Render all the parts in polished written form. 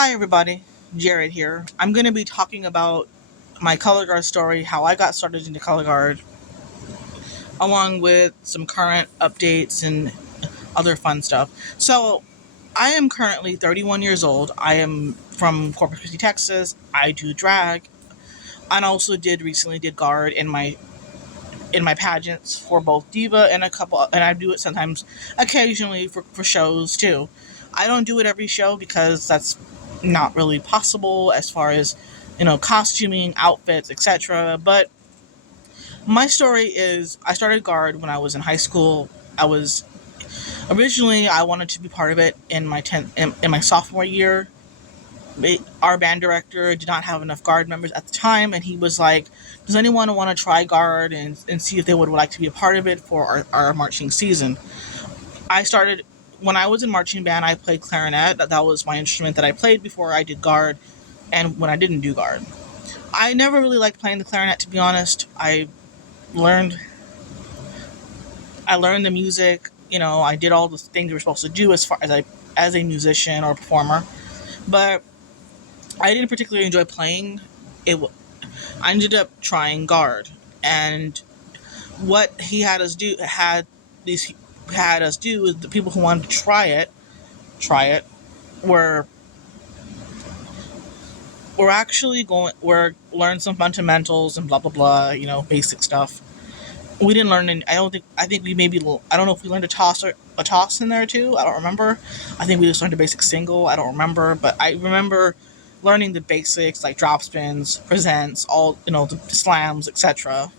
Hi, everybody. Jared here. I'm going to be talking about my color guard story, how I got started into color guard, along with some current updates and other fun stuff. So, I am currently 31 years old. I am from Corpus Christi, Texas. I do drag, and also did recently did guard in my pageants for both diva and a couple, and I do it sometimes, occasionally for shows too. I don't do it every show because that's not really possible as far as costuming, outfits, etc. But my story is I started guard when I was in high school. I was originally I wanted to be part of it in my 10th in my sophomore year. Our band director did not have enough guard members at the time, and he was like, does anyone want to try guard and see if they would like to be a part of it for our marching season? I started when I was in marching band. I played clarinet. That was my instrument that I played before I did guard, and when I didn't do guard, I never really liked playing the clarinet, to be honest. Learned I learned the music. I did all the things you're supposed to do as far as a musician or performer, but I didn't particularly enjoy playing it. I ended up trying guard, and what he these had us do is the people who wanted to try it were actually were learn some fundamentals and blah blah blah, basic stuff. We didn't learn any. I think we maybe, I don't know if we learned a toss in there too. I don't remember. I think we just learned a basic single. I don't remember, but I remember learning the basics like drop spins, presents, all the slams, etc.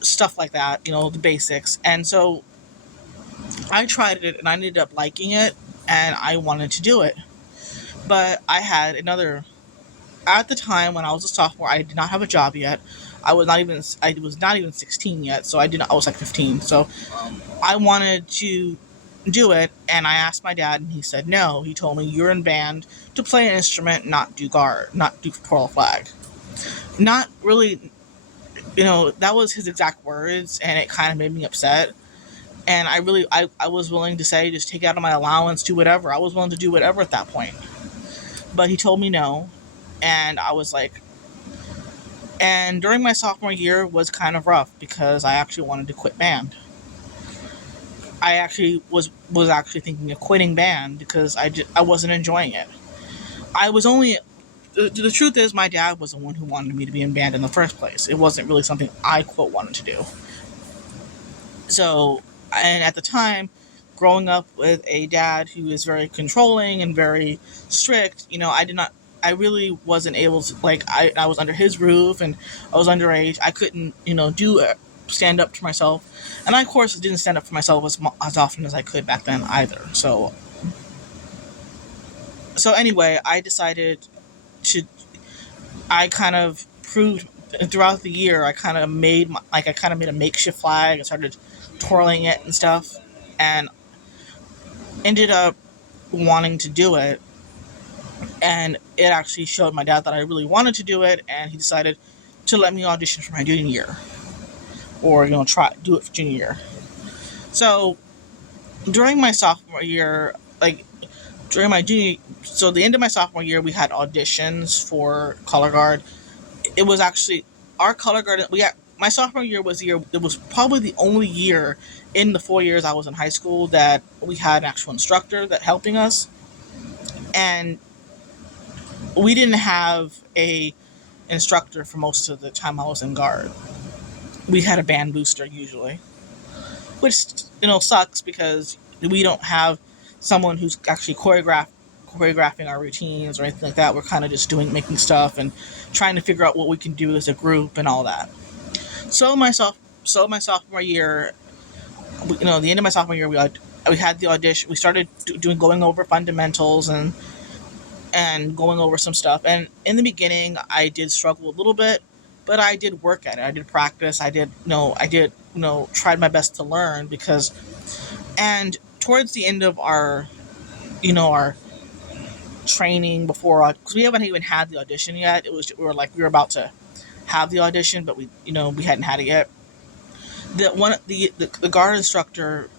Stuff like that. The basics. And so I tried it and I ended up liking it, and I wanted to do it. But I had another. At the time when I was a sophomore, I did not have a job yet. I was not even 16 yet, so I was like 15. So I wanted to do it, and I asked my dad, and he said no. He told me, you're in band to play an instrument, not do guard, not do twirl flag. Not really, that was his exact words, and it kind of made me upset. And I was willing to say, just take out of my allowance, do whatever. I was willing to do whatever at that point. But he told me no, and I was like, and during my sophomore year was kind of rough because I actually wanted to quit band. I actually was actually thinking of quitting band because I wasn't enjoying it. I was only the truth is my dad was the one who wanted me to be in band in the first place. It wasn't really something I quote wanted to do. So, and at the time, growing up with a dad who is very controlling and very strict, I really wasn't able to, like, I was under his roof and I was underage. I couldn't, stand up to myself. And I, of course, didn't stand up for myself as often as I could back then either. So anyway, to, I kind of proved throughout the year, I kind of made a makeshift flag and started twirling it and stuff, and ended up wanting to do it. And it actually showed my dad that I really wanted to do it, and he decided to let me audition for my junior year, or do it for junior year. So during my sophomore year, like during my junior, so the end of my sophomore year, we had auditions for color guard. It was actually our color guard. My sophomore year was the year. It was probably the only year in the 4 years I was in high school that we had an actual instructor that helping us, and we didn't have a instructor for most of the time I was in guard. We had a band booster usually, which sucks because we don't have someone who's actually choreographing our routines or anything like that. We're kind of just making stuff and trying to figure out what we can do as a group and all that. My sophomore year, the end of my sophomore year, we had the audition. We started going over fundamentals and going over some stuff. And in the beginning, I did struggle a little bit, but I did work at it. I did practice. Tried my best to learn and towards the end of our training because we haven't even had the audition yet. We were about to have the audition, but we hadn't had it yet. The guard instructor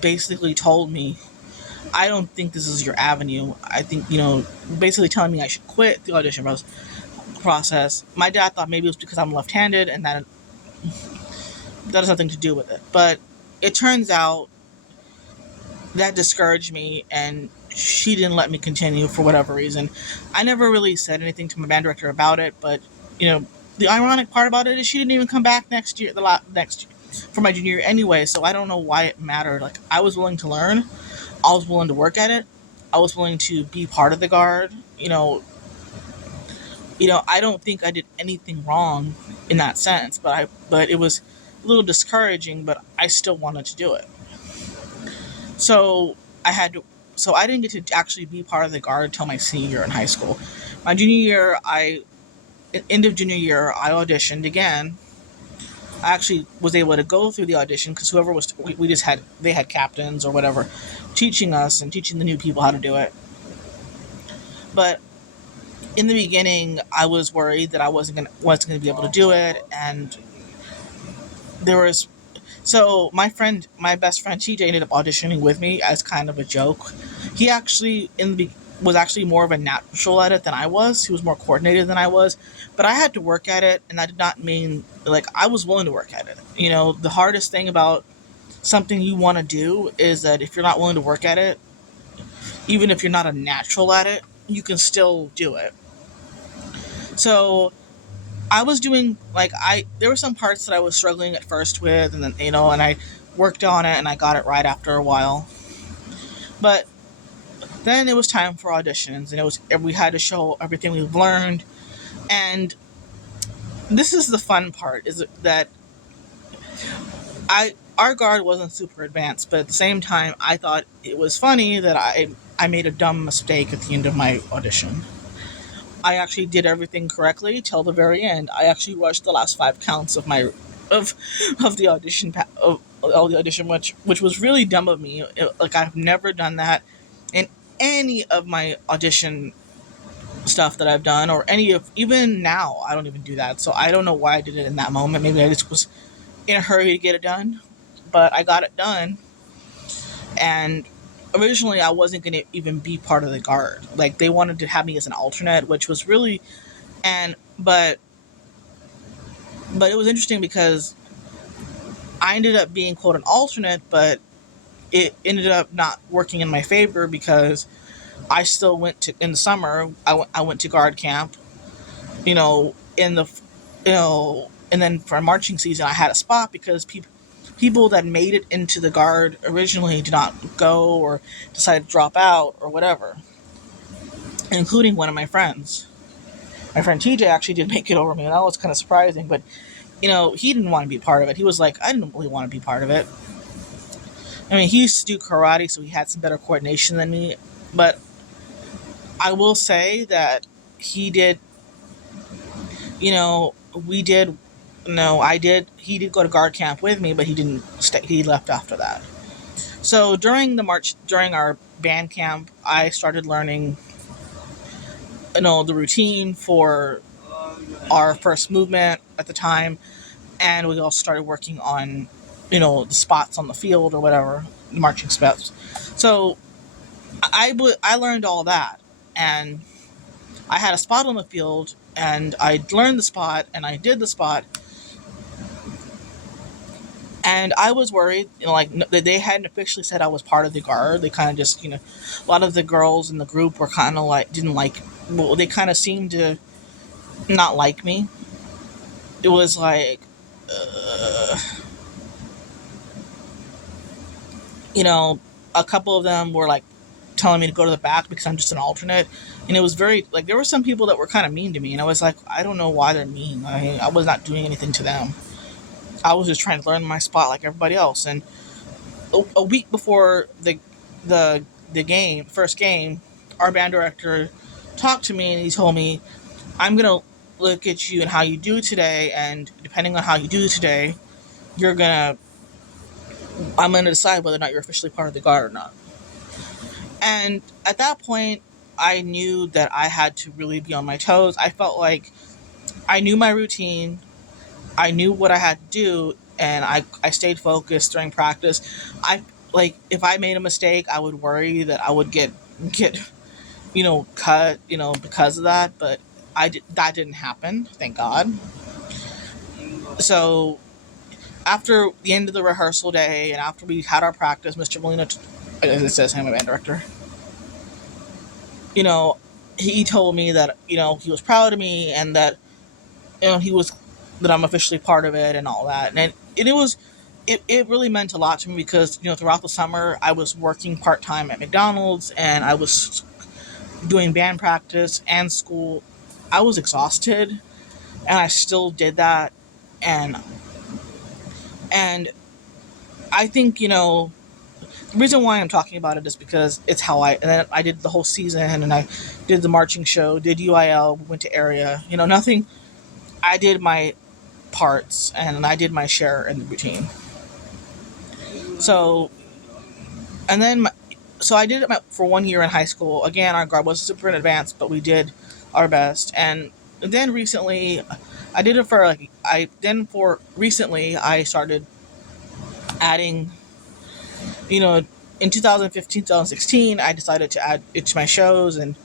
basically told me, I don't think this is your avenue. I think, basically telling me I should quit the audition process. My dad thought maybe it was because I'm left-handed, and that has nothing to do with it. But it turns out that discouraged me, and she didn't let me continue for whatever reason. I never really said anything to my band director about it, but you know, the ironic part about it is she didn't even come back next year, next year, for my junior year anyway. So I don't know why it mattered. Like, I was willing to learn, I was willing to work at it, I was willing to be part of the guard. I don't think I did anything wrong in that sense, but it was a little discouraging. But I still wanted to do it. So I had to. So I didn't get to actually be part of the guard until my senior year in high school. My junior year, end of junior year, I auditioned again. I actually was able to go through the audition because whoever was, we just had, they had captains or whatever, teaching us and teaching the new people how to do it. But in the beginning, I was worried that I wasn't gonna be able to do it, and there was so my best friend TJ ended up auditioning with me as kind of a joke. He actually was actually more of a natural at it than I was. He was more coordinated than I was, but I had to work at it, and that did not mean like I was willing to work at it. The hardest thing about something you want to do is that if you're not willing to work at it, even if you're not a natural at it, you can still do it. So I was doing like there were some parts that I was struggling at first with, and then and I worked on it and I got it right after a while. But then it was time for auditions, and we had to show everything we've learned. And this is the fun part, is that I our guard wasn't super advanced, but at the same time I thought it was funny that I made a dumb mistake at the end of my audition. I actually did everything correctly till the very end. I actually rushed the last 5 counts of of the audition of all the audition, which was really dumb of me. Like, I've never done that in any of my audition stuff that I've done, or any of, even now I don't even do that. So I don't know why I did it in that moment. Maybe I just was in a hurry to get it done, but I got it done. And originally I wasn't going to even be part of the guard. Like, they wanted to have me as an alternate, which was really, and but it was interesting because I ended up being, quote, an alternate, but it ended up not working in my favor because I still went to, in the summer I went to guard camp, in the and then for marching season I had a spot because people that made it into the guard originally did not go or decided to drop out or whatever, including one of my friends. My friend TJ actually did make it over me, and that was kind of surprising. But he didn't want to be part of it. He was like, I didn't really want to be part of it. I mean, he used to do karate, so he had some better coordination than me. But I will say that he did. We did. No, I did. He did go to guard camp with me, but he didn't stay. He left after that. So during our band camp, I started learning, the routine for our first movement at the time, and we all started working on, the spots on the field or whatever, marching steps. So I learned all that, and I had a spot on the field, and I learned the spot, and I did the spot, and I was worried, like, they hadn't officially said I was part of the guard. They kind of just, a lot of the girls in the group were kind of like, didn't like, well, they kind of seemed to not like me. It was like, uh, a couple of them were like telling me to go to the back because I'm just an alternate. And it was very, like, there were some people that were kind of mean to me, and I was like, I don't know why they're mean. I was not doing anything to them. I was just trying to learn my spot like everybody else. And a week before the first game, our band director talked to me, and he told me, I'm gonna look at you and how you do today, and depending on how you do today, I'm gonna decide whether or not you're officially part of the guard or not. And at that point, I knew that I had to really be on my toes. I felt like I knew my routine, I knew what I had to do, and I stayed focused during practice. I like if I made a mistake, I would worry that I would get cut, because of that. But that didn't happen, thank God. So after the end of the rehearsal day and after we had our practice, Mr. Molina, as it says, I'm a band director, you know, he told me that, he was proud of me and that, he was, that I'm officially part of it and all that. And it really meant a lot to me because, throughout the summer I was working part-time at McDonald's and I was doing band practice and school. I was exhausted and I still did that. And and I think, the reason why I'm talking about it is because it's how and then I did the whole season and I did the marching show, did UIL, went to area, nothing. I did my parts and I did my share in the routine. So, and then, so I did it for 1 year in high school. Again, our guard wasn't super in advance, but we did our best. And then recently, I did it for recently, I started adding, in 2015, 2016, I decided to add it to my shows and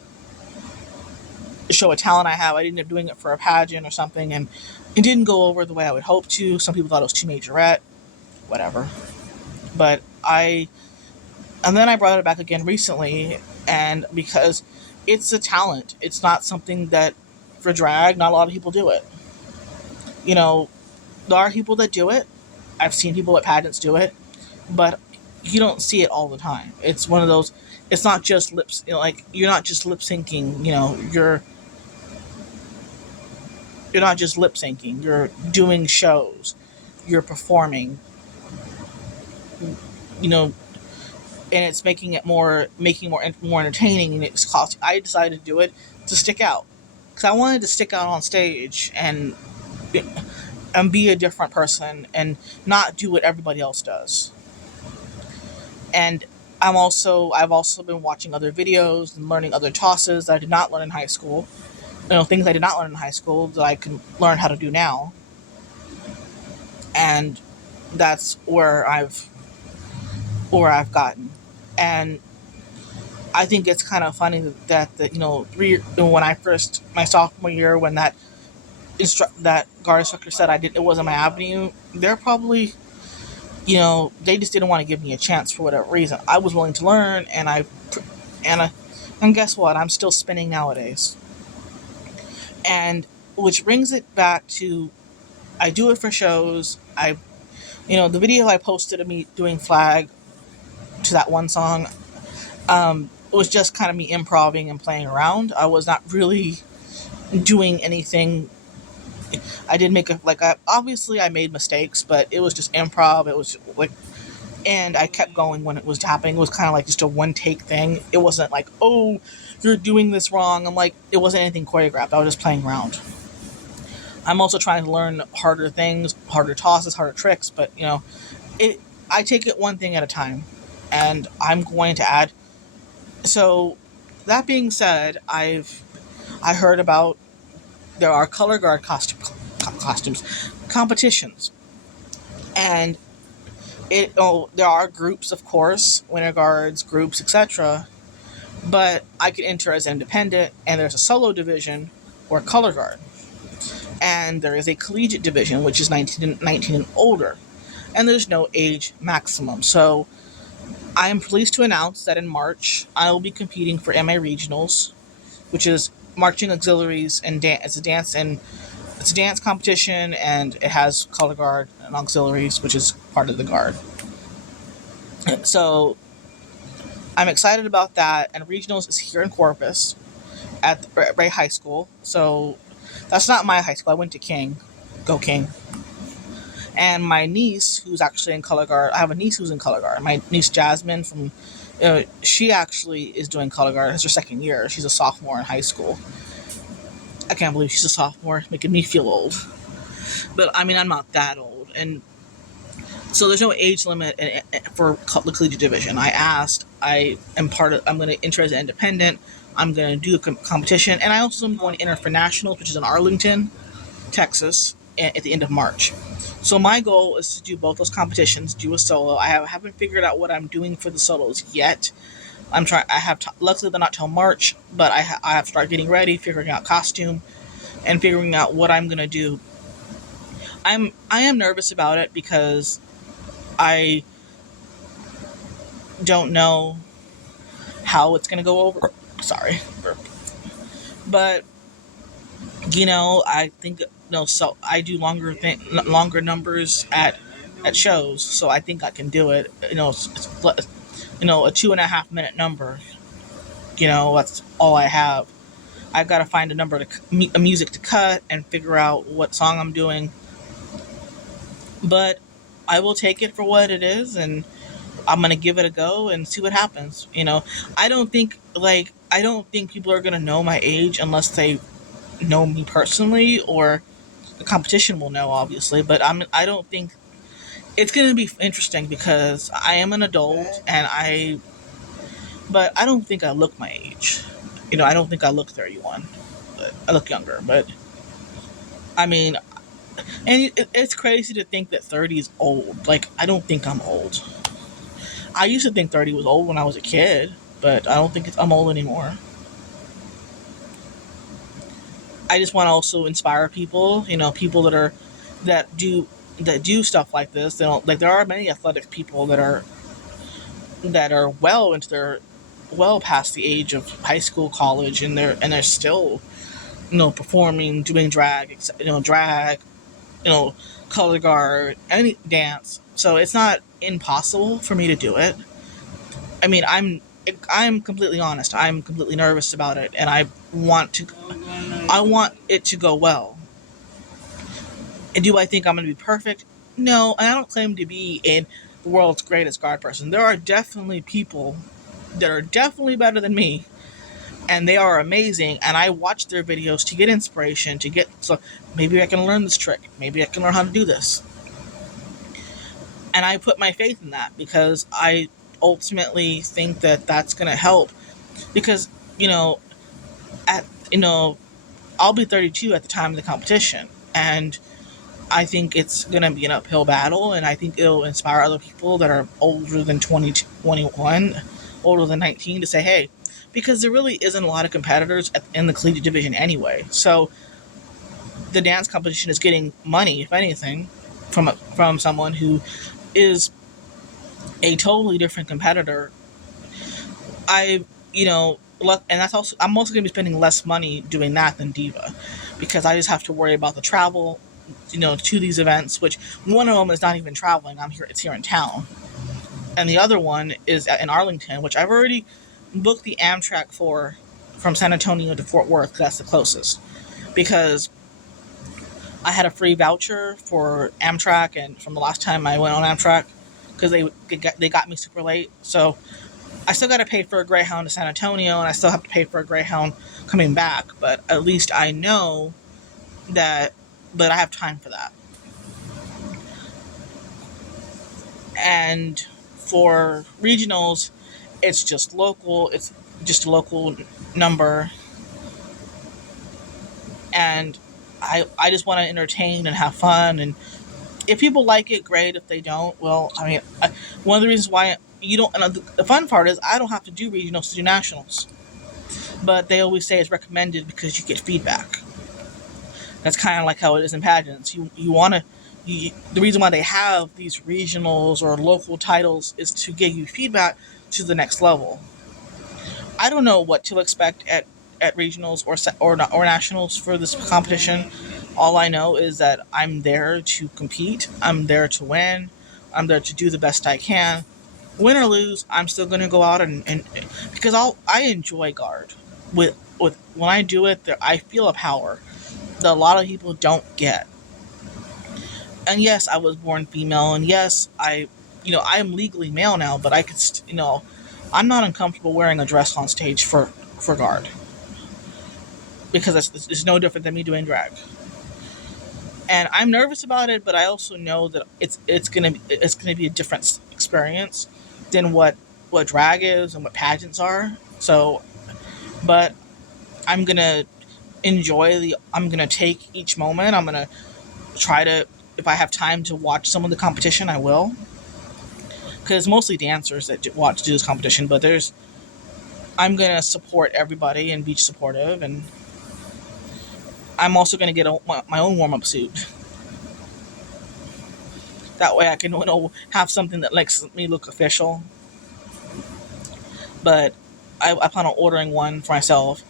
show a talent I have. I ended up doing it for a pageant or something, and it didn't go over the way I would hope to. Some people thought it was too majorette, whatever. But and then I brought it back again recently, and because it's a talent, it's not something that for drag, not a lot of people do it. There are people that do it. I've seen people at pageants do it, but you don't see it all the time. It's one of those. It's not just lips. Like you're not just lip syncing. You're not just lip syncing. You're doing shows. You're performing. You know, and it's more entertaining. And it's cost. I decided to do it to stick out because I wanted to stick out on stage and be a different person and not do what everybody else does. And I've also been watching other videos and learning other tosses that I did not learn in high school. Things I did not learn in high school that I can learn how to do now. And that's where I've gotten. And I think it's kind of funny that when I first, my sophomore year, when that guard instructor said it wasn't my avenue, they're probably, they just didn't want to give me a chance for whatever reason. I was willing to learn, and guess what? I'm still spinning nowadays. And which brings it back to, I do it for shows. The video I posted of me doing Flag to that one song, was just kind of me improvising and playing around. I was not really doing anything. I did obviously I made mistakes, but it was just improv. It was and I kept going when it was happening. It was kind of like just a one take thing. It wasn't like, oh, you're doing this wrong. I'm like, it wasn't anything choreographed. I was just playing around. I'm also trying to learn harder things, harder tosses, harder tricks, but I take it one thing at a time, and I'm going to add. So, that being said, I heard about there are color guard costumes competitions, and there are groups, of course, winter guards, groups, etc. But I can enter as independent, and there's a solo division or color guard, and there is a collegiate division, which is 19 and older, and there's no age maximum. So I am pleased to announce that in March I will be competing for MA Regionals, which is marching auxiliaries and dance. It's a dance competition, and it has color guard and auxiliaries, which is part of the guard. So I'm excited about that. And regionals is here in Corpus at Ray High School. So that's not my high school. I went to King. Go King. And my niece, who's actually in color guard, I have a niece who's in color guard. My niece Jasmine she actually is doing color guard. It's her second year. She's a sophomore in high school. I can't believe she's a sophomore, making me feel old. But I mean, I'm not that old. And so there's no age limit for the collegiate division. I asked. I'm going to enter as an independent. I'm going to do a competition. And I also am going to enter for nationals, which is in Arlington, Texas, at the end of March. So my goal is to do both those competitions, do a solo. Haven't figured out what I'm doing for the solos yet. I'm trying. Luckily they're not till March, but I have to start getting ready, figuring out costume, and figuring out what I'm gonna do. I am nervous about it because I don't know how it's gonna go over. Sorry, but I think so I do longer numbers at shows, so I think I can do it. A 2.5 minute number. That's all I have. I've got to find a music to cut and figure out what song I'm doing. But I will take it for what it is, and I'm gonna give it a go and see what happens. I don't think people are gonna know my age unless they know me personally, or the competition will know, obviously. But I don't think it's gonna be interesting because I am an adult, but I don't think I look my age. I don't think I look 31, but I look younger. But I mean, and it's crazy to think that 30 is old. Like, I don't think I'm old. I used to think 30 was old when I was a kid, but I don't think I'm old anymore. I just want to also inspire people, people that do that do stuff like this. They don't like there are many athletic people that are well past the age of high school, college, and they're still performing, doing drag, you know, color guard, any dance. So it's not impossible for me to do it. I mean, I'm completely honest. I'm completely nervous about it, and I want it to go well. And do I think I'm going to be perfect? No, and I don't claim to be the world's greatest guard person. There are definitely people that are definitely better than me, and they are amazing. And I watch their videos to get inspiration, so maybe I can learn this trick. Maybe I can learn how to do this. And I put my faith in that because I ultimately think that that's going to help. Because at I'll be 32 at the time of the competition, and I think it's going to be an uphill battle, and I think it'll inspire other people that are older than 21, older than 19 to say, hey, because there really isn't a lot of competitors in the collegiate division anyway. So the dance competition is getting money, if anything, from someone who is a totally different competitor. I, and that's also, I'm also going to be spending less money doing that than Diva, because I just have to worry about the travel, to these events, which one of them is not even traveling. It's here in town. And the other one is in Arlington, which I've already booked the Amtrak for from San Antonio to Fort Worth, 'cause that's the closest. Because I had a free voucher for Amtrak, and from the last time I went on Amtrak, because they got me super late. So I still got to pay for a Greyhound to San Antonio, and I still have to pay for a Greyhound coming back. But at least I know that I have time for that. And for regionals, it's just local. It's just a local number, and I just want to entertain and have fun. And if people like it, great. If they don't, well, I mean, one of the reasons why you don't. And the fun part is I don't have to do regionals to do nationals, but they always say it's recommended because you get feedback. That's kind of like how it is in pageants. You want to. The reason why they have these regionals or local titles is to give you feedback to the next level. I don't know what to expect at regionals or nationals for this competition. All I know is that I'm there to compete. I'm there to win. I'm there to do the best I can. Win or lose, I'm still going to go out and because I enjoy guard. With when I do it, I feel a power that a lot of people don't get. And yes, I was born female, and yes, I am legally male now, but I could, I'm not uncomfortable wearing a dress on stage for guard, because it's no different than me doing drag. And I'm nervous about it, but I also know that it's gonna be a different experience than what drag is and what pageants are. So, but I'm gonna I'm gonna take each moment. I'm gonna try to if I have time to watch some of the competition, I will. Because mostly dancers that watch do this competition, but I'm gonna support everybody and be supportive, and I'm also gonna get my own warm up suit. That way, I can have something that makes me look official. But I plan on ordering one for myself.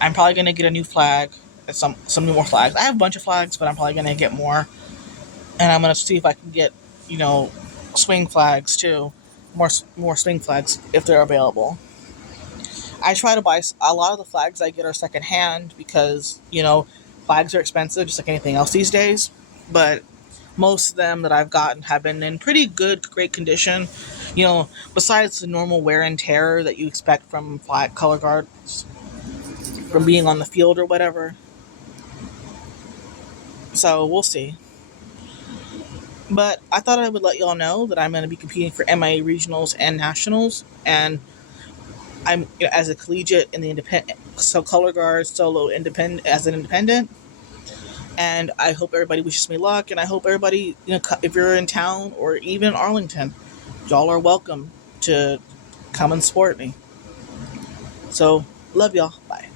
I'm probably gonna get a new flag, and some more flags. I have a bunch of flags, but I'm probably gonna get more, and I'm gonna see if I can get you know swing flags too, more swing flags if they're available. I try to buy a lot of the flags I get are secondhand because flags are expensive, just like anything else these days. But most of them that I've gotten have been in pretty good, great condition. Besides the normal wear and tear that you expect from flag color guards from being on the field or whatever. So we'll see. But I thought I would let y'all know that I'm going to be competing for MIA regionals and nationals, and I'm as a collegiate in the independent, so color guard solo independent as an independent. And I hope everybody wishes me luck, and I hope everybody, if you're in town or even Arlington, y'all are welcome to come and support me. So love y'all. Bye.